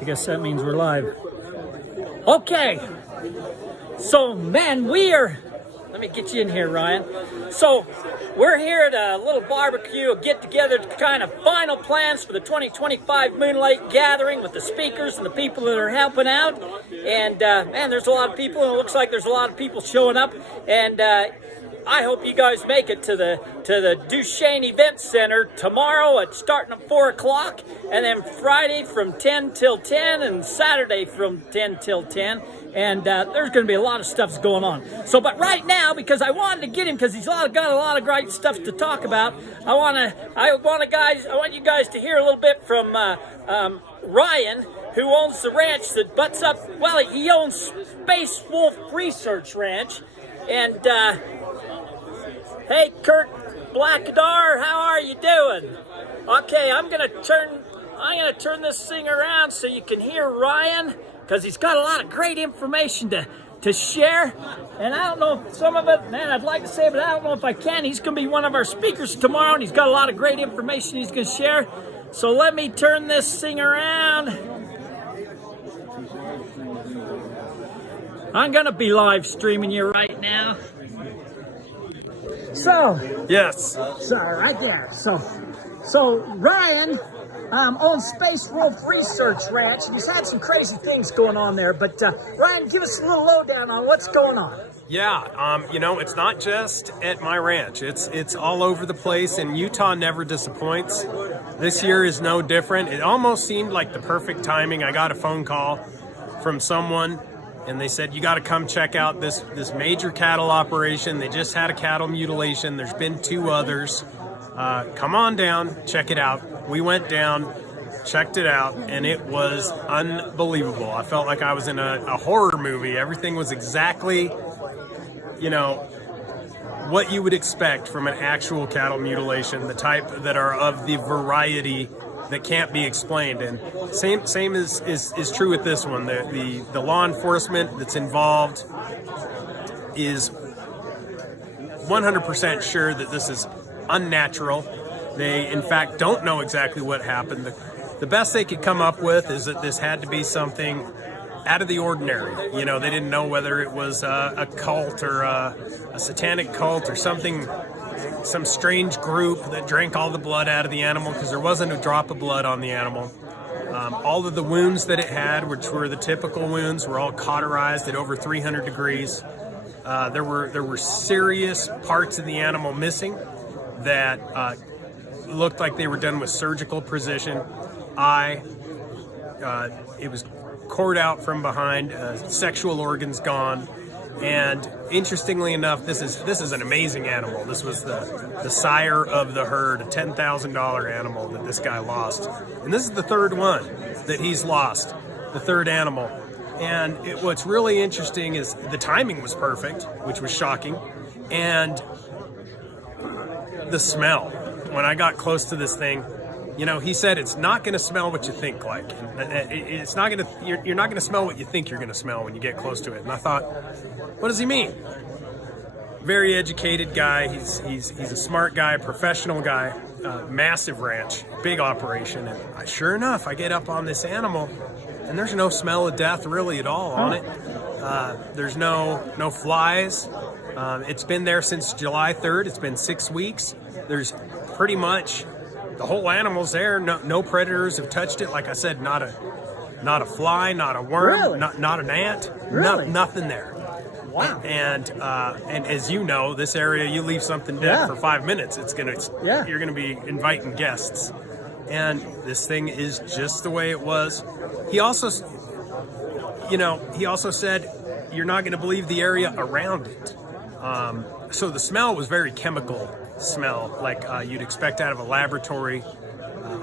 I guess that means we're live. Okay. So, man, let me get you in here, Ryan. So, we're here at a little barbecue, a get-together, kind of final plans for the 2025 Moonlight Gathering with the speakers and the people that are helping out. And, man, there's a lot of people, and it looks like there's a lot of people showing up. And, I hope you guys make it to the Duchesne Event Center tomorrow starting at 4 o'clock, and then Friday from 10 till 10, and Saturday from 10 till 10. And there's going to be a lot of stuff going on. So, but right now, because I wanted to get him, because he's got a lot of great stuff to talk about, I want you guys to hear a little bit from Ryan, who owns the ranch that butts up. Well, he owns Space Wolf Research Ranch, and hey, Kurt Blackadar, how are you doing? Okay, I'm gonna turn this thing around so you can hear Ryan, because he's got a lot of great information to share. And I don't know if some of it, man, I'd like to say, but I don't know if I can. He's gonna be one of our speakers tomorrow, and he's got a lot of great information he's gonna share. So let me turn this thing around. I'm gonna be live streaming you right now. So yes, so right there. So Ryan owns Space Wolf Research Ranch, and he's had some crazy things going on there. But Ryan, give us a little lowdown on what's going on. yeah. It's not just at my ranch. It's all over the place, and Utah never disappoints. This year is no different. It almost seemed like the perfect timing. I got a phone call from someone, and they said, you got to come check out this major cattle operation. They just had a cattle mutilation. There's been 2 others. Come on down, check it out. We went down, checked it out, and it was unbelievable. I felt like I was in a horror movie. Everything was exactly, what you would expect from an actual cattle mutilation, the type that are of the variety that can't be explained. And same is true with this one. The law enforcement that's involved is 100% sure that this is unnatural. They in fact don't know exactly what happened. The best they could come up with is that this had to be something out of the ordinary. They didn't know whether it was a cult or a satanic cult or something, some strange group that drank all the blood out of the animal, because there wasn't a drop of blood on the animal. All of the wounds that it had, which were the typical wounds, were all cauterized at over 300 degrees. There were serious parts of the animal missing that looked like they were done with surgical precision. It was cored out from behind, sexual organs gone. And interestingly enough, this is an amazing animal. This was the sire of the herd, a $10,000 animal that this guy lost. And this is the 3rd one that he's lost, the 3rd animal. And what's really interesting is the timing was perfect, which was shocking. And the smell. When I got close to this thing, he said it's not going to smell what you think like. It's not going to. You're not going to smell what you think you're going to smell when you get close to it. And I thought, what does he mean? Very educated guy. He's a smart guy, professional guy. Massive ranch, big operation. And sure enough, I get up on this animal, and there's no smell of death really at all on it. There's no flies. It's been there since July 3rd. It's been 6 weeks. There's pretty much the whole animal's there. No predators have touched it. Like I said, not a fly, not a worm, Really? not an ant, Really? nothing there. Wow. And as you know, this area, you leave something dead Yeah. for 5 minutes, Yeah. you're gonna be inviting guests. And this thing is just the way it was. He also said you're not gonna believe the area around it. So the smell was very chemical smell, like you'd expect out of a laboratory.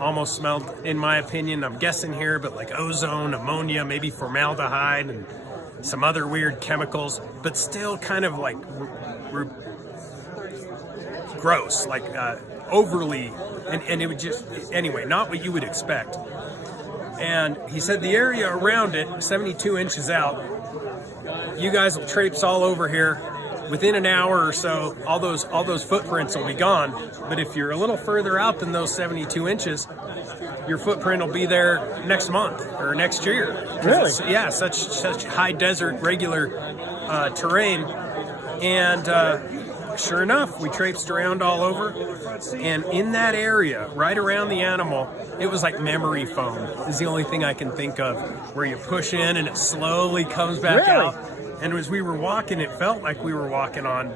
Almost smelled, in my opinion, I'm guessing here, but like ozone, ammonia, maybe formaldehyde, and some other weird chemicals, but still kind of like gross, like overly, and it would just, anyway, not what you would expect. And he said the area around it, 72 inches out, you guys will traipse all over here. Within an hour or so, all those footprints will be gone. But if you're a little further out than those 72 inches, your footprint will be there next month or next year. Really? Yeah, such high desert, regular terrain. And sure enough, we traipsed around all over. And in that area, right around the animal, it was like memory foam is the only thing I can think of, where you push in and it slowly comes back Really? out. And as we were walking, it felt like we were walking on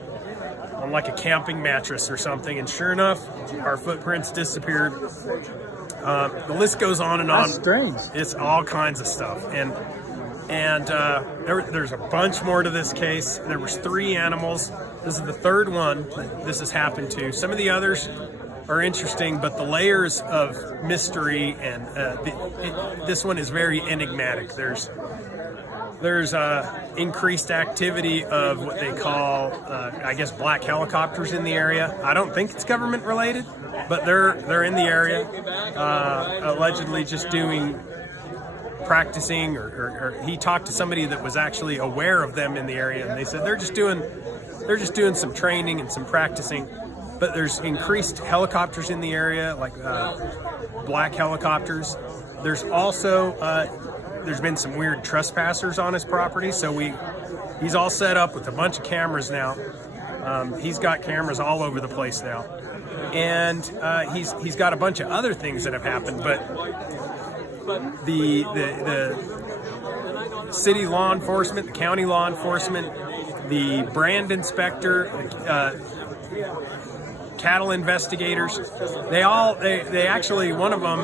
like a camping mattress or something. And sure enough, our footprints disappeared. The list goes on and on. That's strange. It's all kinds of stuff. And there's a bunch more to this case. There was 3 animals. This is the 3rd one that this has happened to. Some of the others are interesting, but the layers of mystery and this one is very enigmatic. There's increased activity of what they call, I guess, black helicopters in the area. I don't think it's government related, but they're in the area, allegedly just doing practicing, or he talked to somebody that was actually aware of them in the area, and they said they're just doing some training and some practicing. But there's increased helicopters in the area, like black helicopters. There's also there's been some weird trespassers on his property, so he's all set up with a bunch of cameras now. He's got cameras all over the place now, and he's got a bunch of other things that have happened. But the city law enforcement, the county law enforcement, the brand inspector, cattle investigators, they actually, one of them,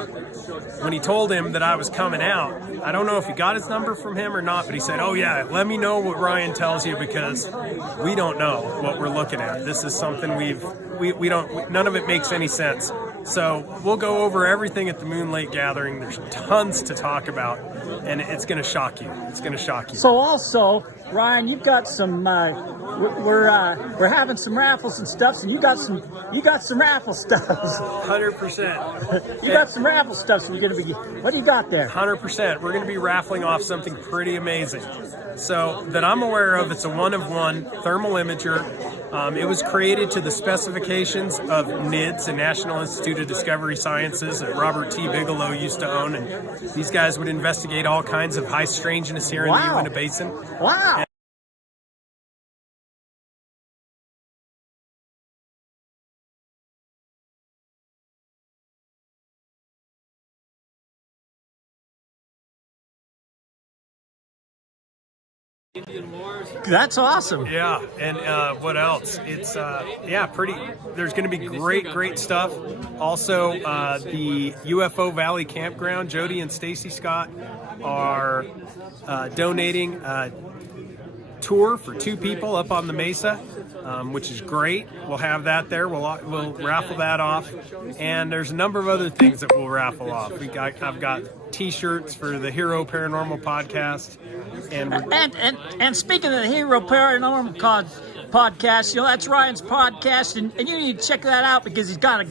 when he told him that I was coming out, I don't know if he got his number from him or not, but he said, "Oh yeah, let me know what Ryan tells you, because we don't know what we're looking at. This is something we don't, none of it makes any sense." So we'll go over everything at the Moon Lake Gathering. There's tons to talk about, and it's going to shock you. It's going to shock you. So also, Ryan, you've got some. We're having some raffles and stuff, and you got some raffle stuff. 100%. You got some raffle stuff. So we're going to be. What do you got there? 100%. We're going to be raffling off something pretty amazing. So that I'm aware of, it's a one-of-one thermal imager. It was created to the specifications of NIDS, the National Institute of Discovery Sciences, that Robert T. Bigelow used to own, and these guys would investigate all kinds of high strangeness here in the Uinta Basin. Wow. That's awesome. Yeah, and what else? It's pretty. There's going to be great stuff. Also, the UFO Valley Campground, Jody and Stacy Scott are donating a tour for 2 people up on the mesa, which is great. We'll have that there. We'll raffle that off, and there's a number of other things that we'll raffle off. I've got T-shirts for the Hero Paranormal Podcast, and speaking of the Hero Paranormal podcast, that's Ryan's podcast, and you need to check that out, because he's got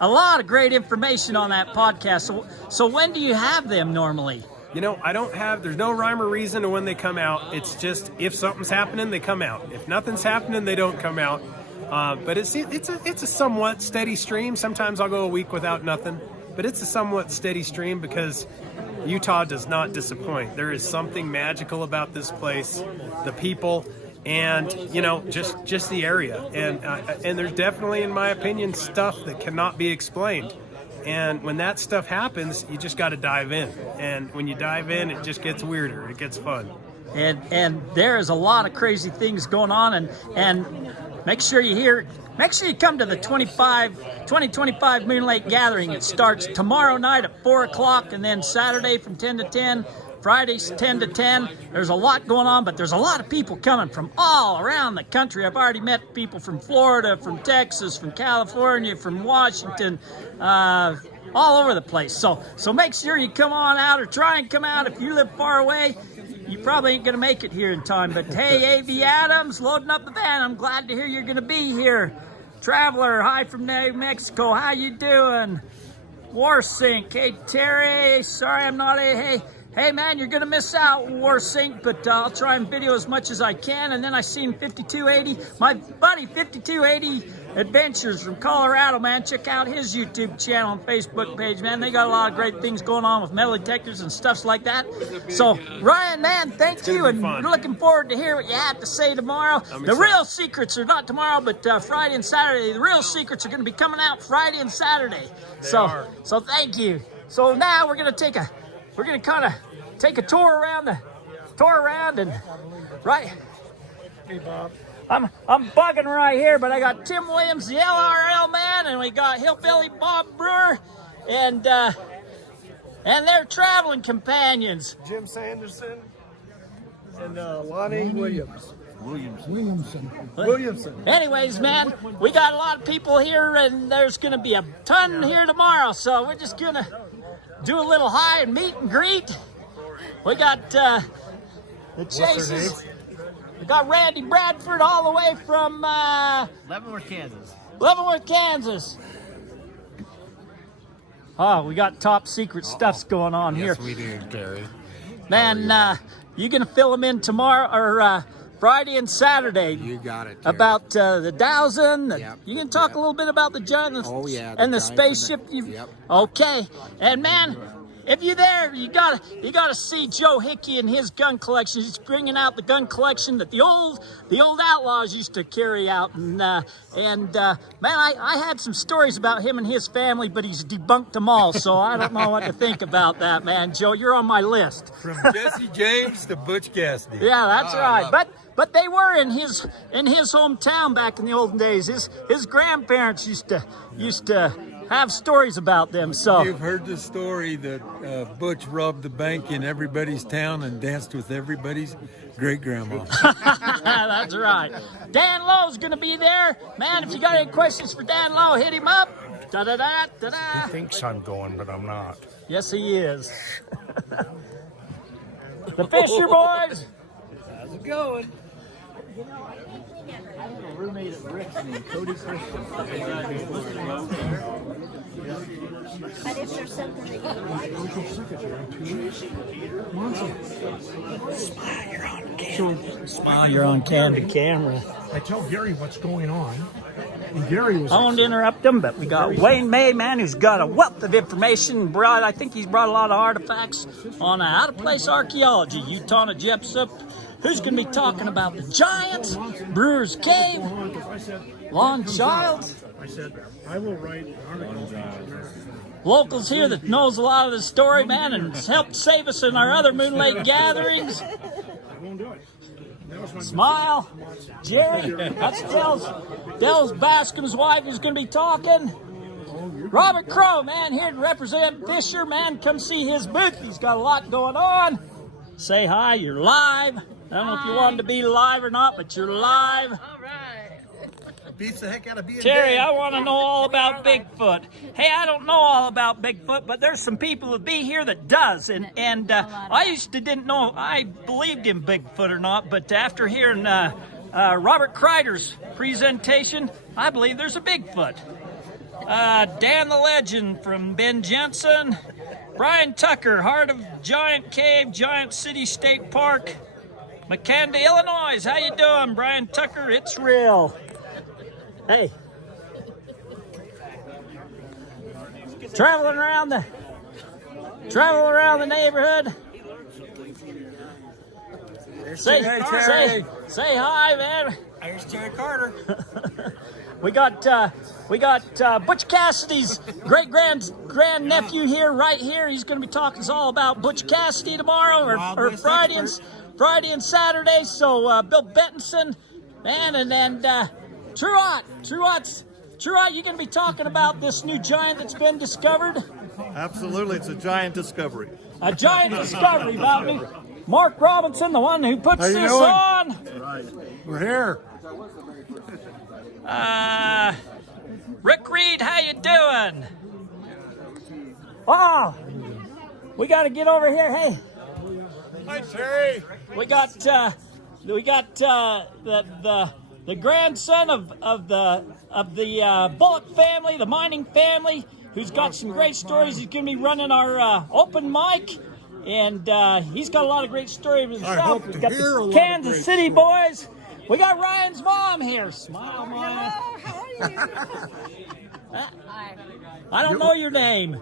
a lot of great information on that podcast. So when do you have them normally? There's no rhyme or reason to when they come out. It's just, if something's happening, they come out. If nothing's happening, they don't come out. But it's a somewhat steady stream. Sometimes I'll go a week without nothing, but it's a somewhat steady stream, because Utah does not disappoint. There is something magical about this place, the people, and just the area. And there's definitely, in my opinion, stuff that cannot be explained. And when that stuff happens, you just got to dive in. And when you dive in, it just gets weirder. It gets fun. And there is a lot of crazy things going on. And make sure you come to the 2025 Moon Lake Gathering. It starts tomorrow night at 4 o'clock, and then Saturday from 10 to 10. Fridays 10 to 10. There's a lot going on, but there's a lot of people coming from all around the country. I've already met people from Florida, from Texas, from California, from Washington, all over the place. So make sure you come on out, or try and come out. If you live far away, you probably ain't going to make it here in time. But hey, A.V. Adams, loading up the van. I'm glad to hear you're going to be here. Traveler, hi from New Mexico. How you doing? Warsink, hey, Terry. Sorry I'm not a... Hey man, you're gonna miss out, Warsink, but I'll try and video as much as I can. And then I seen 5280, my buddy 5280 Adventures from Colorado, man. Check out his YouTube channel and Facebook page, man. They got a lot of great things going on with metal detectors and stuff like that. So, Ryan, man, thank you, and we're looking forward to hear what you have to say tomorrow. The real secrets are not tomorrow, but Friday and Saturday. The real secrets are going to be coming out Friday and Saturday. So thank you. So now we're gonna kind of take a tour around and right. Hey, Bob. I'm bugging right here, but I got Tim Williams, the LRL man, and we got Hillbilly Bob Brewer, and their traveling companions. Jim Sanderson and Lonnie Williamson. Anyways, man, we got a lot of people here, and there's gonna be a ton here tomorrow, so we're just gonna do a little hi and meet and greet. We got the Chases. We got Randy Bradford all the way from Leavenworth, Kansas. Leavenworth, Kansas. Oh, we got top secret stuffs going on here. Yes, we do, Gary. Man, you gonna fill them in tomorrow or Friday and Saturday? You got it, Gary. About the dowsing. Yep. You can talk a little bit about the giant Oh, yeah, and the giants spaceship. and the- Yep. Okay, and man, if you're there, you gotta see Joe Hickey and his gun collection. He's bringing out the gun collection that the old outlaws used to carry out, and man, I had some stories about him and his family, but he's debunked them all, so I don't know what to think about that, man. Joe, you're on my list. From Jesse James to Butch Cassidy. Yeah, that's right. But they were in his hometown back in the olden days. His grandparents used to have stories about them. So You've heard the story that Butch robbed the bank in everybody's town and danced with everybody's great-grandma. that's right. Dan Lowe's gonna be there. Man, if you got any questions for Dan Lowe, hit him up. Da-da-da-da-da. He thinks I'm going, but I'm not. Yes, he is. The Fisher Boys. How's it going? I have a roommate at Rick's named Cody Christian. But if there's something that you like, Smile, you're on camera. I tell Gary what's going on, and Gary was. I won't interrupt him, but we got Wayne May, man, who's got a wealth of information. I think he's brought a lot of artifacts on out-of-place archaeology. Utah Jessup, who's going to be talking about the Giants, Brewer's Cave, Long Child. I said I will write an article. Locals here that knows a lot of the story, man, and has helped save us in our other Moon Lake gatherings. I won't do it. That was my Smile. Jerry, that's Dell's Bascom's wife who's going to be talking. Robert Crow, man, here to represent Fisher, man. Come see his booth. He's got a lot going on. Say hi, you're live. I don't know if you wanted to be live or not, but you're live. Beats the heck out of being Terry, I want to know all about Bigfoot. Hey, I don't know all about Bigfoot, but there's some people that be here that does. And I used to didn't know I believed in Bigfoot or not, but after hearing Robert Kreider's presentation, I believe there's a Bigfoot. Dan the Legend from Ben Jensen. Brian Tucker, Heart of Giant Cave, Giant City State Park. McKenna, Illinois. How you doing, Brian Tucker? It's real. Hey. Traveling around the neighborhood. Say hi, man. There's Terry Carter. We got Butch Cassidy's great grand nephew here, right here. He's going to be talking to us all about Butch Cassidy tomorrow, or Friday and Saturday. So Bill Bentonson, man, and then Truott, you're going to be talking about this new giant that's been discovered. Absolutely, it's a giant discovery. A giant discovery about me. Mark Robinson, the one who puts this on. We're here. Rick Reed, how you doing? Oh, we got to get over here. Hey, Hi, Terry. we got the grandson of the Bullock family, the mining family, who's got some great stories. He's going to be running our open mic, and he's got a lot of great stories himself. hope We've to got hear a the lot of Kansas great City boys. We got Ryan's mom here. Smile, Maya. how are you? I don't know your name.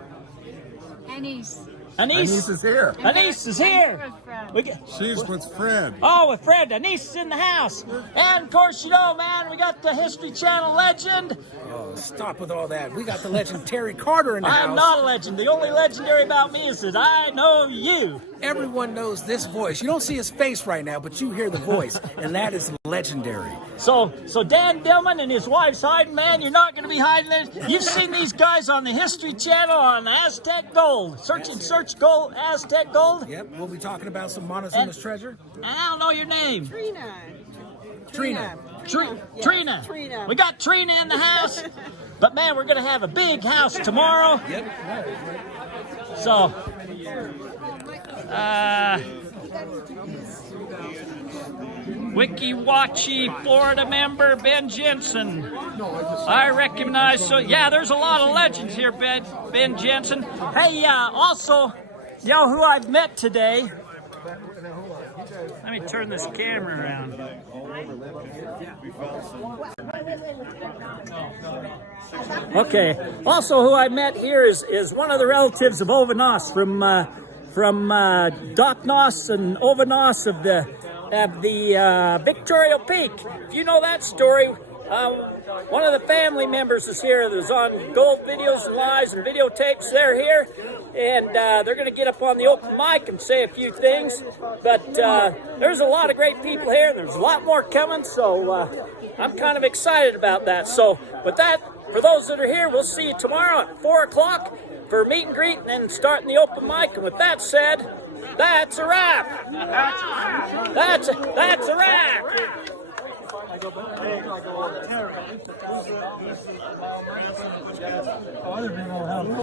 Anise. Anise is here. Anise is here. We get, She's with Fred. oh, with Fred. Anise is in the house. And of course, you know, man, we got the History Channel legend. Oh, stop with all that. We got the legend Terry Carter in the I'm house. not a legend. The only legendary about me is that I know you. Everyone knows this voice. You don't see his face right now, but you hear the voice, and that is legendary. So Dan Dillman and his wife's hiding, man. You're not going to be hiding there. You've seen these guys on the History Channel on Aztec Gold. Search gold, Aztec Gold. Yep, we'll be talking about some Montezuma's treasure. And I don't know your name. Trina. Trina. Trina. We got Trina in the house. But man, we're going to have a big house tomorrow. Yep. So, Wiki Watchy Florida member Ben Jensen. I recognize, so yeah, there's a lot of legends here, Ben Jensen. Hey, also, you know who I've met today? Let me turn this camera around. Okay. Also, who I met here is one of the relatives of Ovanos from Doc Nos and Ovanos of the Victoria Peak. If you know that story, one of the family members is here. There's on Gold Videos and Lies and videotapes. They're here, and they're going to get up on the open mic and say a few things. But there's a lot of great people here, and there's a lot more coming, so I'm kind of excited about that. So with that, for those that are here, we'll see you tomorrow at 4 o'clock for meet and greet and then starting the open mic. And with that said, that's a wrap. That's a wrap.